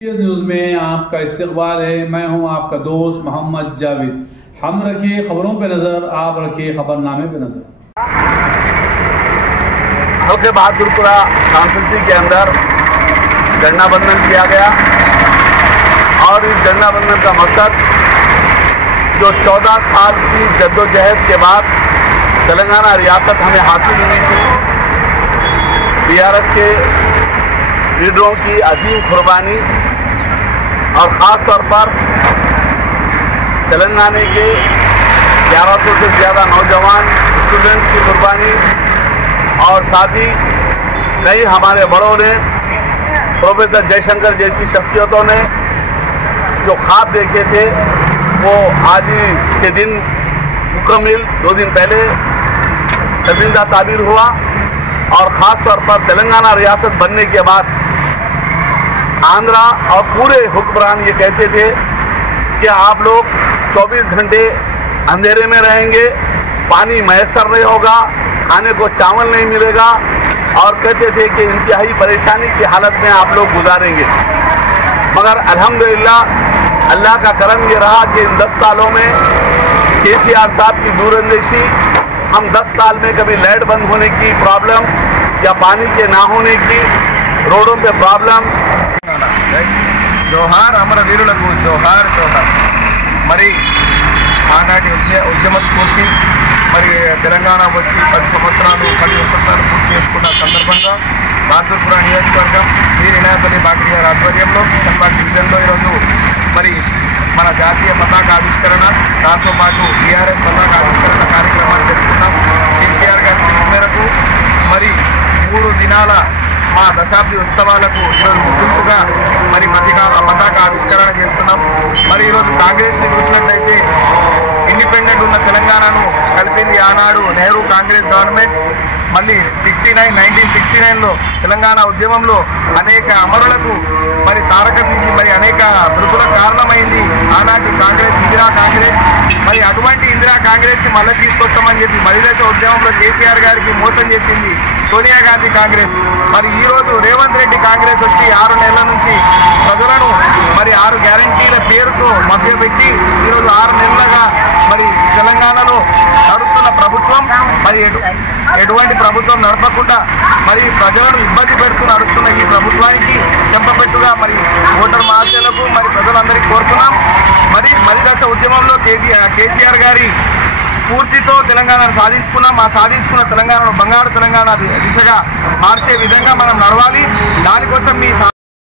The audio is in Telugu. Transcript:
न्यूज में आपका इस्तकबाल है। मैं हूं आपका दोस्त मोहम्मद जावेद। हम रखिए खबरों पे नजर, आप रखिए खबरनामे पे नजर। हल्के बहादुरपुरा कॉन्स्टिट्यूंसी के अंदर झंडा बंधन किया गया और इस झंडा बंधन का मकसद जो 14 साल की जद्दोजहद के बाद तेलंगाना रियासत हमें हासिल हुई थी, बीआरएस के लीडरों की अजीम कुर्बानी और ख़ास तौर पर तेलंगाना के 1100 से ज़्यादा नौजवान स्टूडेंट्स की कुर्बानी और साथ ही कई हमारे बड़ों ने, प्रोफेसर जयशंकर जैसी शख्सियतों ने जो ख्वाब देखे थे वो आज ही के दिन मुकम्मल 2 दिन पहले शर्मिंदा ताबीर हुआ। और ख़ास तौर पर तेलंगाना रियासत बनने के बाद आंध्रा और पूरे हुक्मरान ये कहते थे कि आप लोग 24 घंटे अंधेरे में रहेंगे, पानी मैसर नहीं होगा, खाने को चावल नहीं मिलेगा और कहते थे कि इंतहाई परेशानी की हालत में आप लोग गुजारेंगे। मगर अल्हम्दुलिल्लाह अल्लाह का करम ये रहा कि इन 10 सालों में केसीआर साहब की दूरअंदेशी, हम 10 साल में कभी लाइट बंद होने की प्रॉब्लम या पानी के ना होने की, रोडों पे प्रॉब्लम। जोहार अमर वीरुలకు जोहार जोहार। మరి ఆనాటి ఉద్యమ స్ఫూర్తి మరి తెలంగాణ వచ్చి 10 సంవత్సరాలు పూర్తి చేసుకున్న సందర్భంగా బహదూర్పుర నియోజకవర్గం వీరినాయపల్లి బాగ్రి గారి ఆధ్వర్యంలో కల్వా డివిజన్లో ఈరోజు మరి మన జాతీయ పతాక ఆవిష్కరణ, దాంతో పాటు బీఆర్ఎస్ పతాక ఆవిష్కరణ కార్యక్రమాన్ని జరుపుకున్నాం। కేసీఆర్ గారి పిలుపు మేరకు మరి 3 దినాల మా దశాబ్ది ఉత్సవాలకు ఈరోజు ముగింపుగా మరి పతాక ఆవిష్కరణ చేస్తున్నాం। మరి ఈరోజు కాంగ్రెస్ని చూసినట్లయితే ఇండిపెండెంట్ ఉన్న తెలంగాణను కలిపింది ఆనాడు నెహ్రూ కాంగ్రెస్ గవర్నమెంట్। మళ్ళీ 1969లో తెలంగాణ ఉద్యమంలో అనేక అమరులకు మరి తారక తీసి మరి అనేక మృతులకు కారణమైంది ఆనాటి కాంగ్రెస్, ఇందిరా కాంగ్రెస్। మరి అటువంటి ఇందిరా కాంగ్రెస్కి మళ్ళీ తీసుకొస్తామని చెప్పి మలిదశ ఉద్యమంలో కేసీఆర్ గారికి మోసం చేసింది సోనియా గాంధీ కాంగ్రెస్। మరి ఈరోజు రేవంత్ రెడ్డి కాంగ్రెస్ వచ్చి 6 నెలల నుంచి ప్రజలను మరి 6 గ్యారంటీల పేరుతో మభ్యపెట్టి ఈరోజు 6 నెలలుగా మరి తెలంగాణలో నడుస్తున్న ప్రభుత్వం మరి ఎటువంటి ప్రభుత్వం నడపకుండా మరి ప్రజలను ఇబ్బంది పెడుతూ నడుస్తున్న ఈ ప్రభుత్వానికి చెంపపెట్టుగా మరి ఓటర్ మహాశయులకు మరి ప్రజలందరికీ కోరుతున్నాం। మరి మలిదశ ఉద్యమంలో కేసీఆర్ గారి స్ఫూర్తితో తెలంగాణను సాధించుకున్నాం। ఆ సాధించుకున్న తెలంగాణను బంగారు తెలంగాణ దిశగా మార్చే విధంగా మనం నడవాలి।